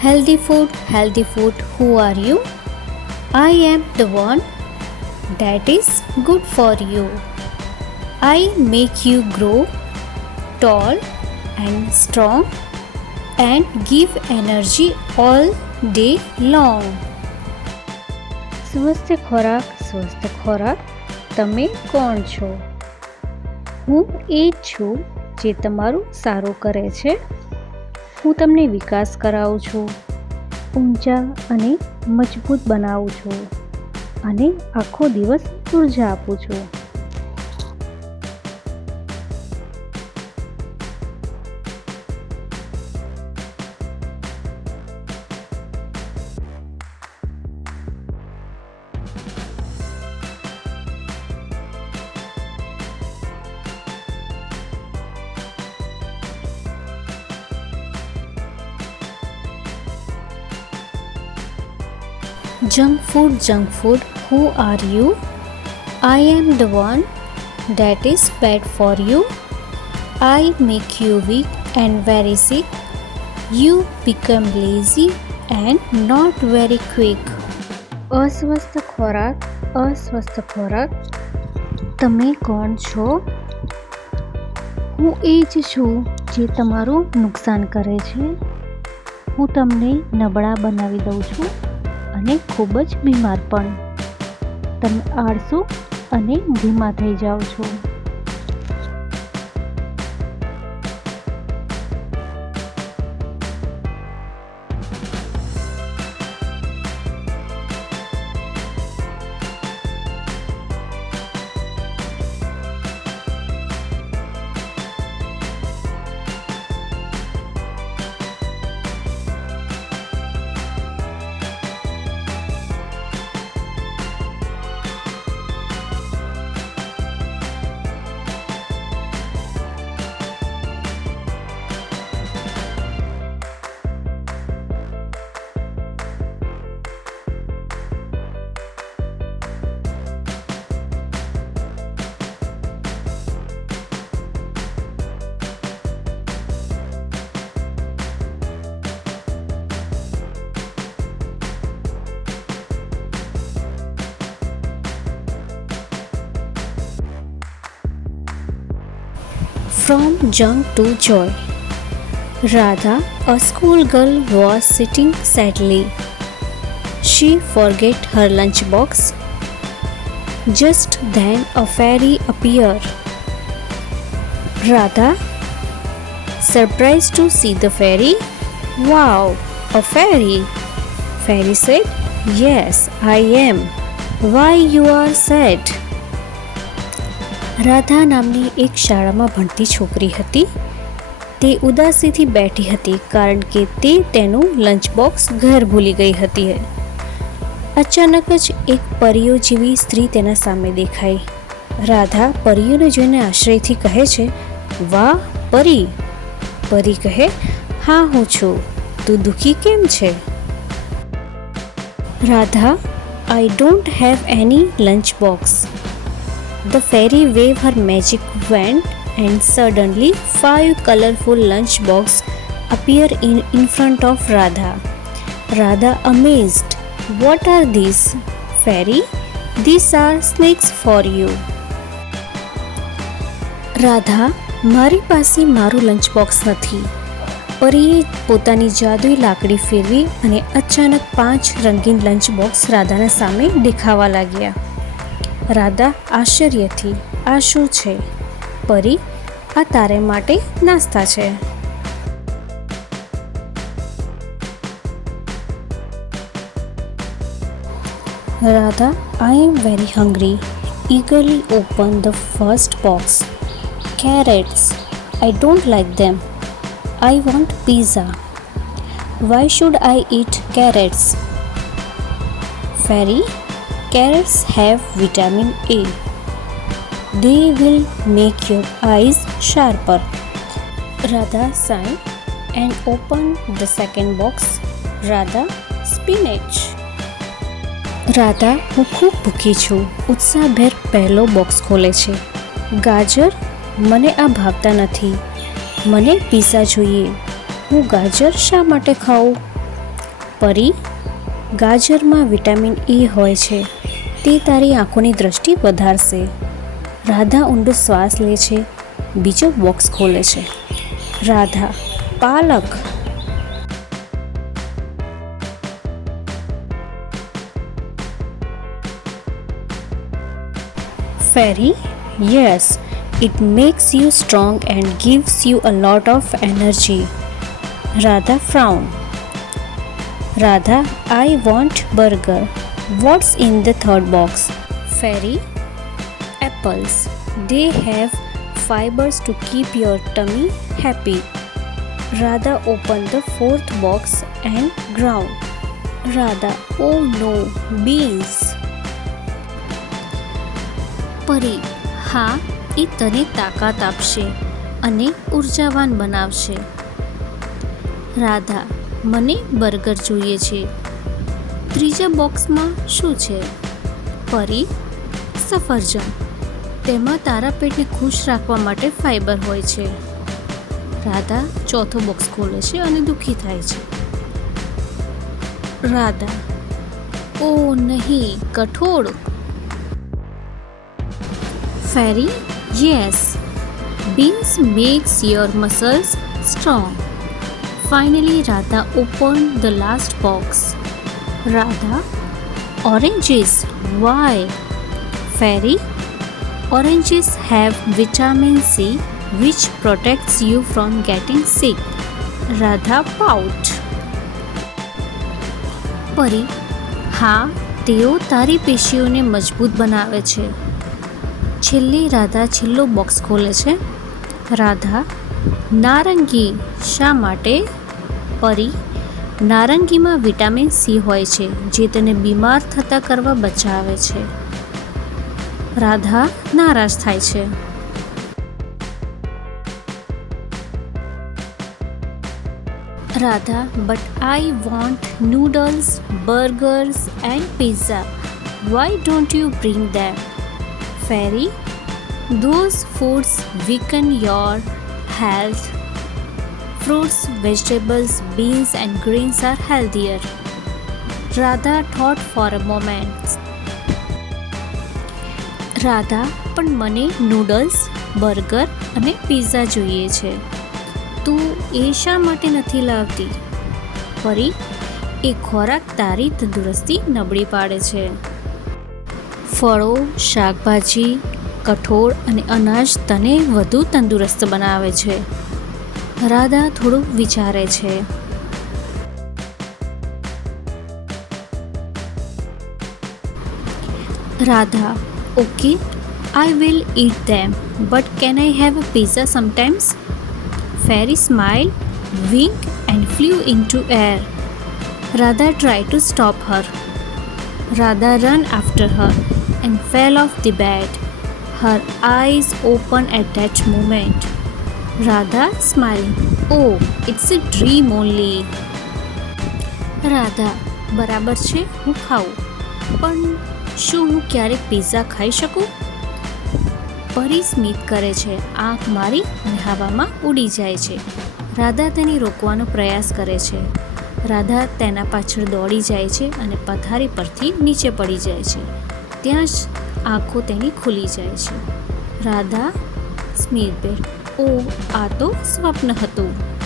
healthy food, who are you? I am the one that is good for you. I make you grow tall and strong and give energy all day long. સ્વસ્થ ખોરાક તમે કોણ છો? હું એ જ છું જે તમારું સારું કરે છે. હું તમને વિકાસ કરાવું છું, ઊંચા અને મજબૂત બનાવું છું અને આખો દિવસ ઉર્જા આપું છું. Junk food, who are you? I am the one that is bad for you. I make you weak and very sick. You become lazy and not very quick. અસ્વસ્થ ખોરાક તમે કોણ છો? હું એ જ છું જે તમારું નુકસાન કરે છે. હું તમને નબળા બનાવી દઉં છું અને ખૂબ જ બીમાર પણ. તમે આળસુ અને ધીમા થઈ જાઓ છો. From junk to joy. Radha, a schoolgirl, was sitting sadly. She forgot her lunchbox. Just then a fairy appeared. Radha, surprised to see the fairy. Wow, a fairy! Fairy said, Yes, I am. Why you are sad? Radha નામની એક શાળામાં ભણતી છોકરી હતી. તે ઉદાસીથી બેઠી હતી કારણ કે તે તેનું લંચ બોક્સ ઘર ભૂલી ગઈ હતી. અચાનક જ એક પરીઓ જેવી સ્ત્રી તેના સામે દેખાઈ. રાધા પરીઓને જોઈને આશ્ચર્યથી કહે છે, વાહ પરી! પરી કહે, હા હું છું. તું દુઃખી કેમ છે? Radha, I don't have any lunch box. The fairy waved her magic wand and suddenly 5 colorful lunch boxes appeared in front of Radha. Radha amazed. What are these? Fairy, these are snacks for you. Radha, મારી પાસે મારું lunch box નથી. પરીએ પોતાની જાદુઈ લાકડી ફેરવી અને અચાનક 5 રંગીન લંચ બોક્સ રાધાના સામે દેખાવા લાગ્યા. રાધા આશ્ચર્યથી, આ શું છે? પરી, આ તારે માટે નાસ્તા છે. Radha, I am very hungry. Eagerly opened the first box. Carrots. I don't like them. I want pizza. Why should I eat carrots? Fairy, carrots have vitamin A. They will make your eyes sharper. Radha sighed and opened the second box. Radha, spinach. Radha, હું ખૂબ ભૂખી છું. ઉત્સાહભેર પહેલો box ખોલે છે. ગાજર, મને આ ભાવતા નથી. મને પીઝા જોઈએ. હું ગાજર શા માટે ખાઉં? પરી, ગાજરમાં વિટામિન એ હોય છે, તે તારી આંખોની દ્રષ્ટિ વધારશે. રાધા ઊંડો શ્વાસ લે છે, બીજો બોક્સ ખોલે છે. રાધા, પાલક. Fairy, yes, it makes you strong and gives you a lot of energy. Radha frown. Radha, I want burger. What's in the third box? Fairy, apples. They have fibers to keep your tummy happy. Radha opened the fourth box and ground. Radha, oh no, beans. પરી, હા, એ તને તાકાત આપશે અને ઉર્જાવાન બનાવશે. રાધા, મને burger જોઈએ છે. ત્રીજા બોક્સમાં શું છે? પરી, સફરજન. તેમાં તારા પેટને ખુશ રાખવા માટે ફાઈબર હોય છે. રાધા ચોથો બોક્સ ખોલે છે અને દુઃખી થાય છે. રાધા, ઓ નહીં, કઠોળ. Fairy, yes, beans makes your muscles strong. Finally, Radha opened the last box. Radha, oranges. Why? Fairy, oranges have vitamin C which protects you from getting sick. Radha pout. પરી, હા, તેઓ તારી પેશીઓને મજબૂત બનાવે છે. છેલ્લી રાધા છેલ્લો બોક્સ ખોલે છે. રાધા, નારંગી. શા માટે? પરી, નારંગીમાં વિટામિન સી હોય છે જે તેને બીમાર થતા કરવા બચાવે છે. રાધા નારાજ થાય છે. Radha, but I want noodles, burgers and pizza. Why don't you bring them? Fairy, those foods weaken your health. Fruits, vegetables, beans and greens are healthier. Radha thought for a moment. Radha, પણ મને નૂડલ્સ, બર્ગર અને pizza જોઈએ છે. તું એ શા માટે નથી લાવતી? પરી, એ ખોરાક તારી તંદુરસ્તી નબળી પાડે છે. ફળો, શાકભાજી, કઠોળ અને અનાજ તને વધુ તંદુરસ્ત બનાવે છે. રાધા થોડું વિચારે છે. Radha, okay, I will eat them, but can I have a pizza sometimes? Fairy smiled, winked and flew into air. Radha tried to stop her. Radha ran after her and fell off the bed. Her eyes opened at that moment. Radha smiling, oh, it's a dream only. Radha, બરાબર છે, હું ખાઉં, પણ શું હું ક્યારેક pizza ખાઈ શકું? પરી સ્મિત કરે છે, આંખ મારી અને હવામાં ઉડી જાય છે. રાધા તેને રોકવાનો પ્રયાસ કરે છે. રાધા તેના પાછળ દોડી જાય છે અને પથારી પરથી નીચે પડી જાય છે. ત્યાં જ આંખો તેની ખુલી જાય છે. રાધા સ્મિતભેર, ઓ, આ તો સ્વપ્ન હતું.